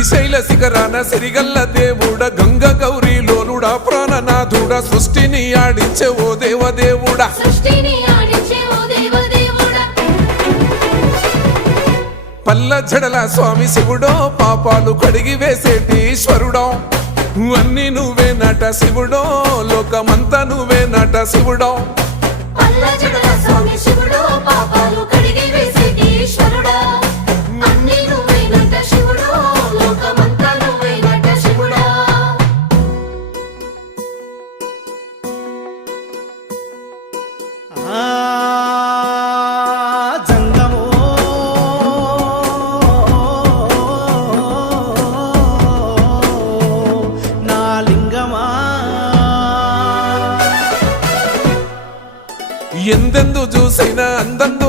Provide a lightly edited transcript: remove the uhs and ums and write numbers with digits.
శ్రీశైల శిఖరాన సిరిగల్ల దేవుడ గంగ గౌరీ లోలుడా ప్రాణనాథుడ సృష్టిని ఆడించే ఓ దేవదేవుడా పల్ల జడల స్వామి శివుడో పాపాలు కడిగి వేసేటి ఈశ్వరుడో అన్ని నువ్వే నట శివుడో లోకమంతా నువ్వే నట శివుడో ఎందెందు చూసైనా అందందు